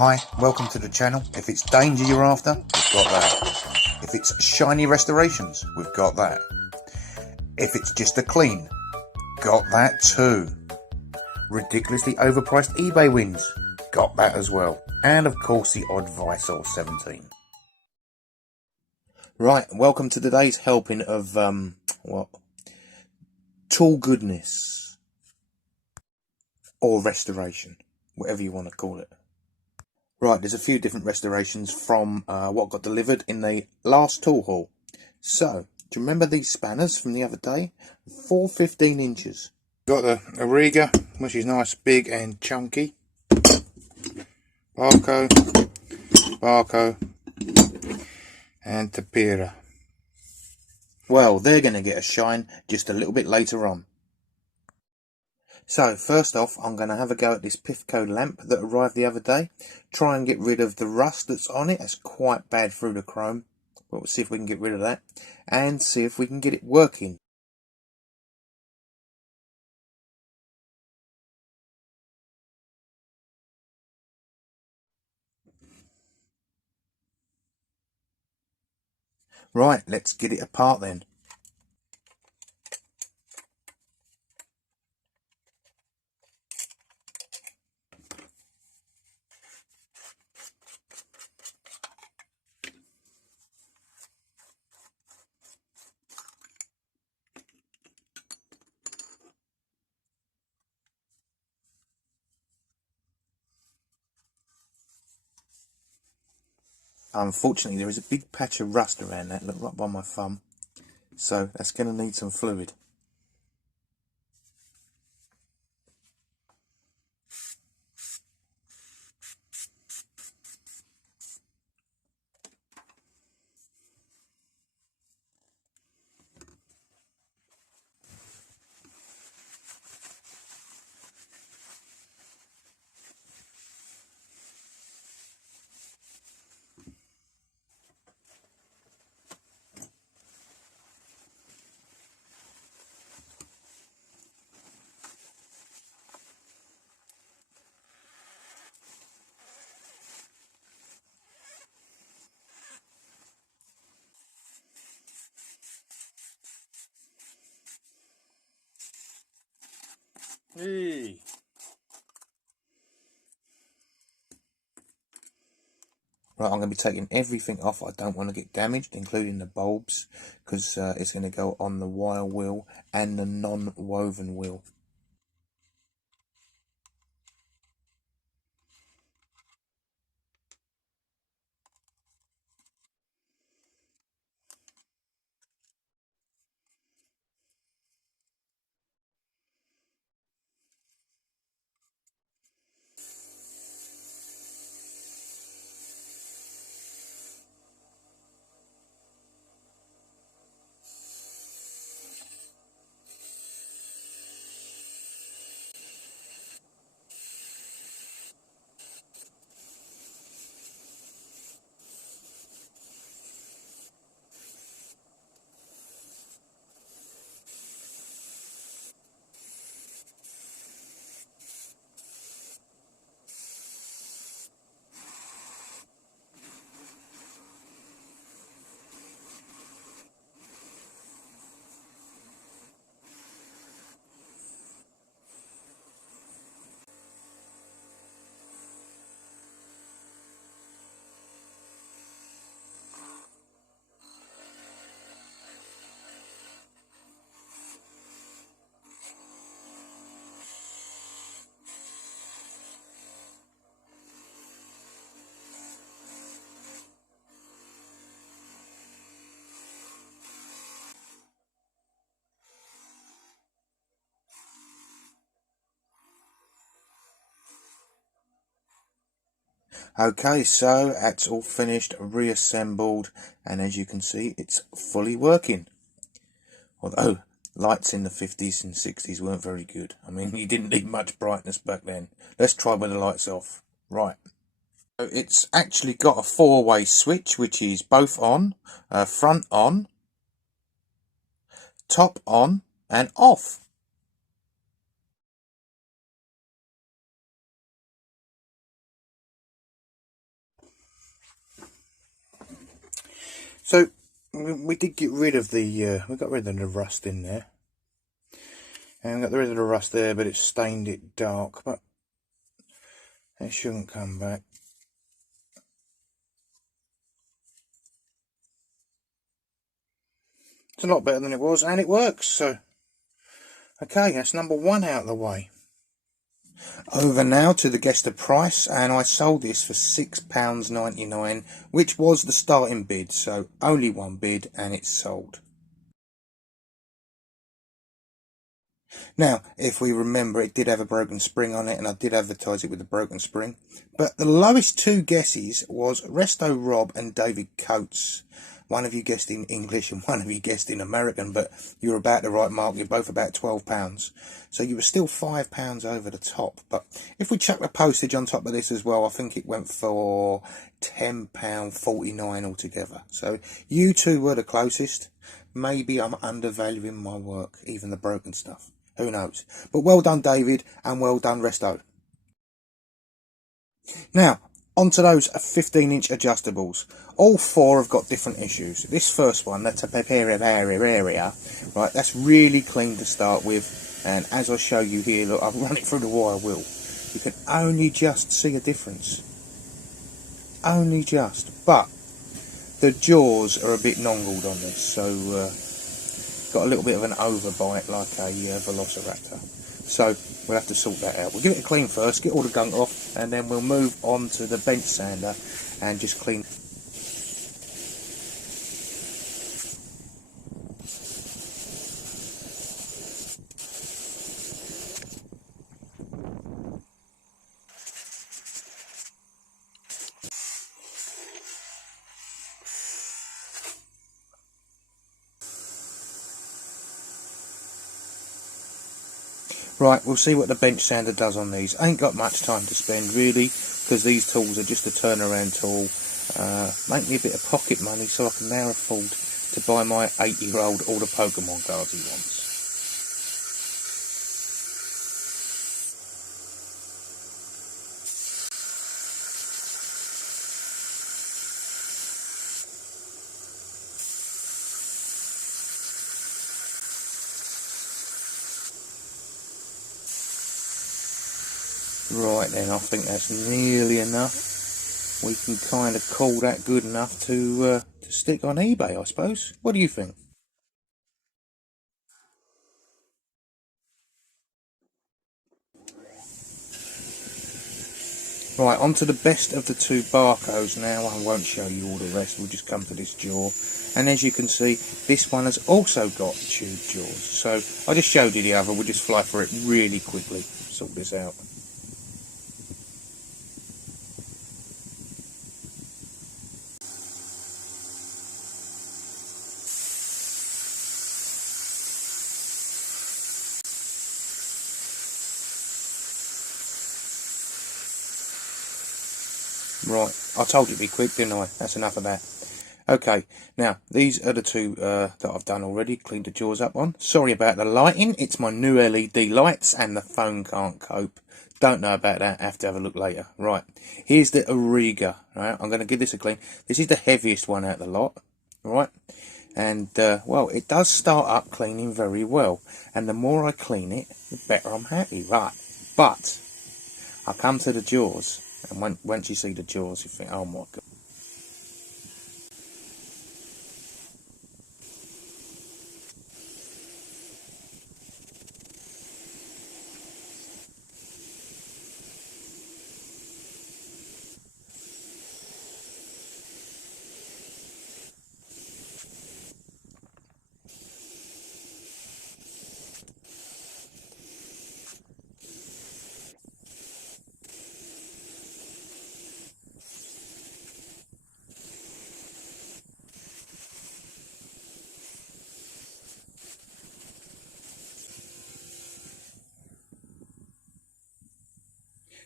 Hi, welcome to the channel. If it's danger you're after, we've got that. If it's shiny restorations, we've got that. If it's just a clean, got that too. Ridiculously overpriced eBay wins, got that as well. And of course the odd Visor 17. Right, welcome to today's helping of, tool goodness. Or restoration, whatever you want to call it. Right, there's a few different restorations from what got delivered in the last tool haul. So, do you remember these spanners from the other day? 4 15 inches. Got the Ariga, which is nice, big and chunky. Barco, and Tapira. Well, they're going to get a shine just a little bit later on. So, first off, I'm going to have a go at this pifco lamp that arrived the other day. Try and get rid of the rust that's on it. It's quite bad through the chrome. But we'll see if we can get rid of that. And see if we can get it working. Right, let's get it apart then. Unfortunately, there is a big patch of rust around that, look right by my thumb. So that's going to need some fluid. Hey. Right, I'm going to be taking everything off I don't want to get damaged, including the bulbs, because it's going to go on the wire wheel and the non-woven wheel. Okay, so that's all finished, reassembled, and as you can see, it's fully working. Although lights in the 50s and 60s weren't very good. I mean, you didn't need much brightness back then. Let's try with the lights off. Right. So it's actually got a 4-way switch, which is both on, front on, top on, and off. So we did get rid of the we got rid of the rust in there, and we got rid of the rust there, but it stained it dark. But it shouldn't come back. It's a lot better than it was, and it works. So okay, that's number one out of the way. Over now to the guest of price, and I sold this for £6.99, which was the starting bid, so only one bid and it's sold. Now, if we remember, it did have a broken spring on it, and I did advertise it with a broken spring. But the lowest two guesses was Resto Rob and David Coates. One of you guessed in English and one of you guessed in American, but you were about the right mark. You're both about £12. So you were still £5 over the top. But if we chuck the postage on top of this as well, I think it went for £10.49 altogether. So you two were the closest. Maybe I'm undervaluing my work, even the broken stuff. Who knows? But well done, David, and well done, Resto. Now, onto those 15-inch adjustables. All four have got different issues. This first one, that's a area, right, that's really clean to start with. And as I show you here, look, I've run it through the wire wheel. You can only just see a difference. Only just. But the jaws are a bit nongled on this, so got a little bit of an overbite like a Velociraptor. So we'll have to sort that out. We'll give it a clean first, get all the gunk off, and then we'll move on to the bench sander and just clean. Right, we'll see what the bench sander does on these. Ain't got much time to spend really, because these tools are just a turnaround tool. Make me a bit of pocket money so I can now afford to buy my 8-year-old all the Pokemon cards he wants. Right then, I think that's nearly enough. We can kind of call that good enough to stick on eBay, I suppose. What do you think? Right, on to the best of the two barcodes now. I won't show you all the rest, we'll just come to this jaw. And as you can see, this one has also got tube jaws. So I just showed you the other, we'll just fly through it really quickly, sort this out. Right, I told you to be quick, didn't I? That's enough of that. Okay, now, these are the two that I've done already, cleaned the jaws up on. Sorry about the lighting, it's my new LED lights and the phone can't cope. Don't know about that, have to have a look later. Right, here's the Auriga, right, I'm going to give this a clean. This is the heaviest one out of the lot, right, and, well, it does start up cleaning very well. And the more I clean it, the better I'm happy, right, but I come to the jaws. And once you see the jaws, you think, oh my God.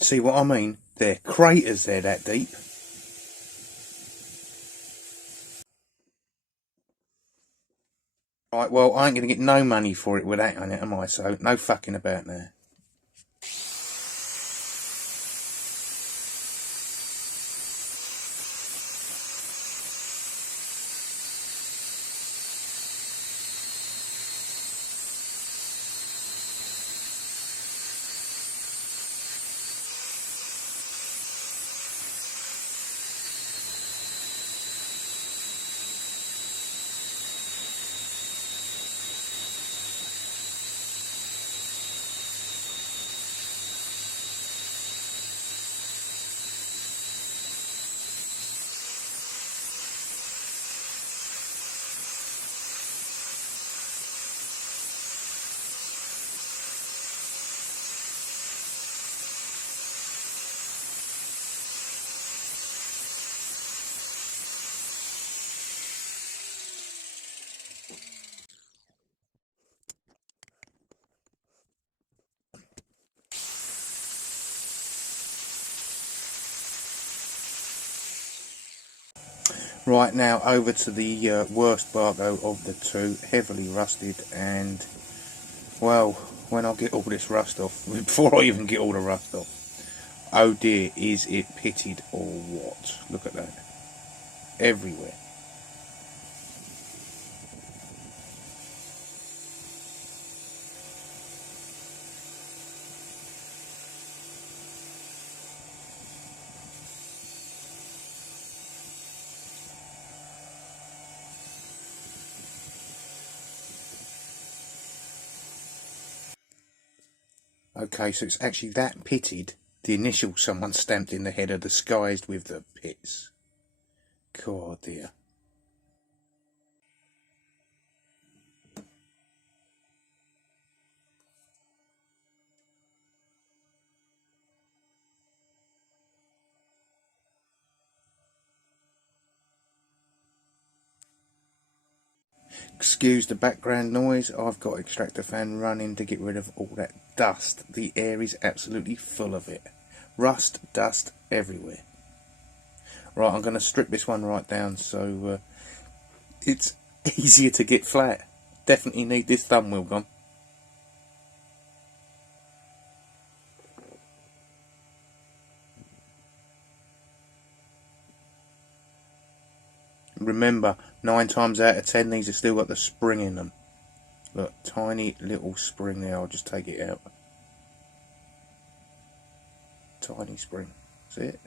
See what I mean? They're craters, they're that deep. Right, well, I ain't going to get no money for it with that on it, am I? So, no fucking about there. Right, now over to the worst barco of the two, heavily rusted, and well, when I get all this rust off, before I even get all the rust off, oh dear, is it pitted or what? Look at that, everywhere. Okay, so it's actually that pitted, the initial someone stamped in the header disguised with the pits. God dear. Excuse the background noise, I've got extractor fan running to get rid of all that dust. The air is absolutely full of it. Rust, dust everywhere. Right, I'm going to strip this one right down so it's easier to get flat. Definitely need this thumb wheel gone. Remember, 9 times out of 10 these have still got the spring in them. Look, tiny little spring there, I'll just take it out. Tiny spring, see it?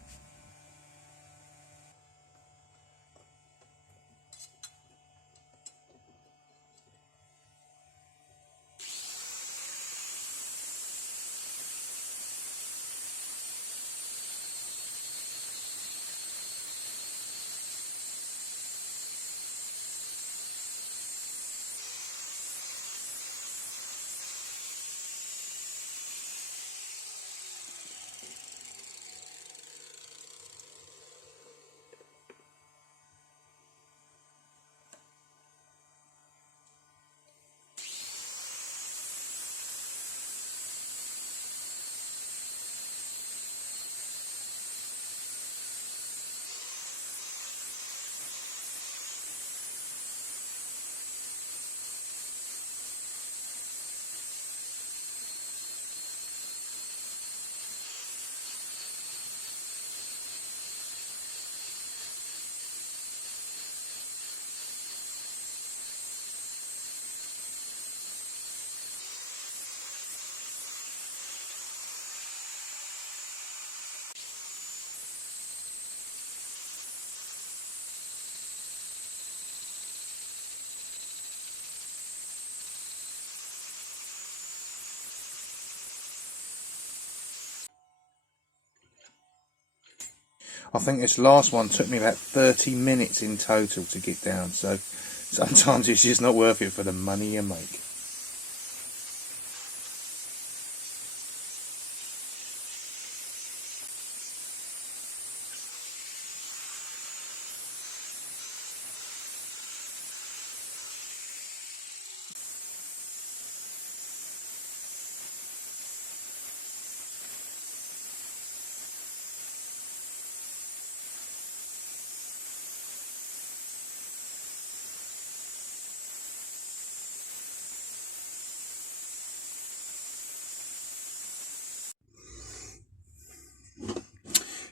I think this last one took me about 30 minutes in total to get down, so sometimes it's just not worth it for the money you make.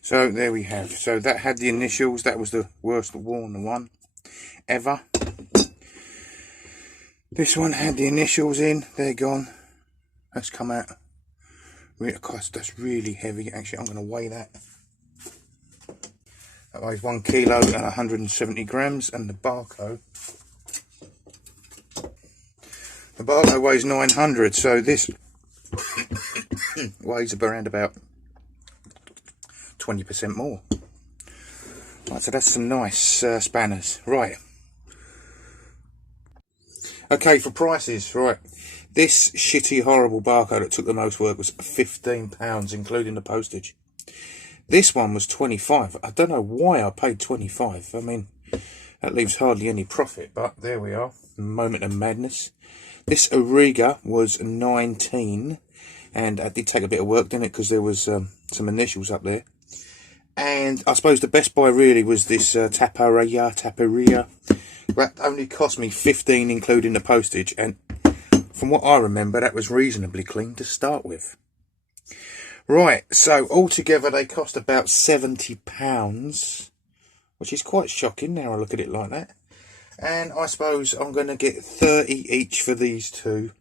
So there we have. So that had the initials. That was the worst worn one ever. This one had the initials in. They're gone. That's come out. Cost, that's really heavy. Actually, I'm going to weigh that. That weighs 1 kilo and 170 grams. And the barco weighs 900. So this weighs around about 20% more. Right, so that's some nice spanners. Right. Okay, for prices, right. This shitty, horrible barcode that took the most work was £15, including the postage. This one was 25. I don't know why I paid 25. I mean, that leaves hardly any profit, but there we are. Moment of madness. This Origa was 19, and I did take a bit of work, didn't it? Because there was some initials up there. And I suppose the best buy really was this taperia. That only cost me 15 including the postage, and from what I remember that was reasonably clean to start with. Right, so altogether they cost about £70, which is quite shocking now I look at it like that. And I suppose I'm going to get 30 each for these two,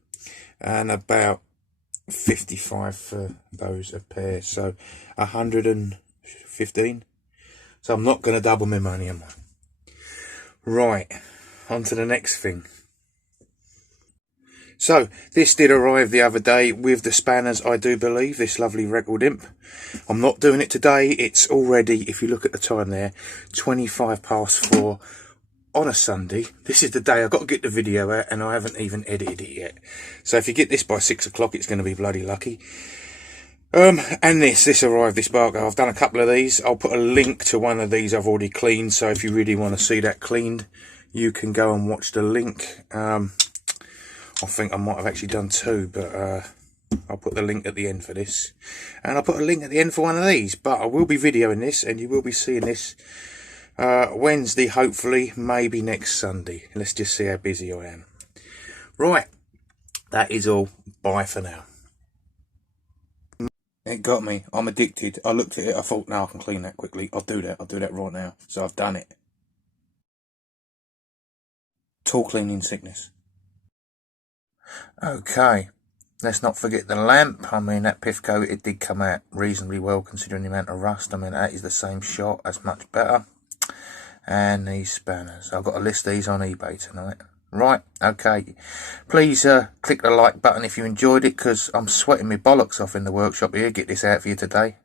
and about 55 for those a pair, so 115. So I'm not going to double my money, am I? Right, on to the next thing. So this did arrive the other day with the spanners, I do believe, this lovely record imp. I'm not doing it today. It's already, if you look at the time there, 4:25 on a Sunday. This is the day I've got to get the video out, and I haven't even edited it yet. So if you get this by 6 o'clock, it's going to be bloody lucky. And this arrived this bark. I've done a couple of these. I'll put a link to one of these I've already cleaned, so if you really want to see that cleaned, you can go and watch the link. I think I might have actually done two, but I'll put the link at the end for this, and I'll put a link at the end for one of these. But I will be videoing this, and you will be seeing this Wednesday, hopefully, maybe next Sunday. Let's just see how busy I am. Right, that is all. Bye for now. It got me. I'm addicted. I looked at it, I thought, no, I can clean that quickly. I'll do that right now. So I've done it. Tool cleaning sickness. Okay, let's not forget the lamp. I mean, that pifco, it did come out reasonably well considering the amount of rust. I mean, that is the same shot, that's much better. And these spanners, I've got to list these on eBay tonight. Right, okay, please click the like button if you enjoyed it, because I'm sweating my bollocks off in the workshop here. Get this out for you today.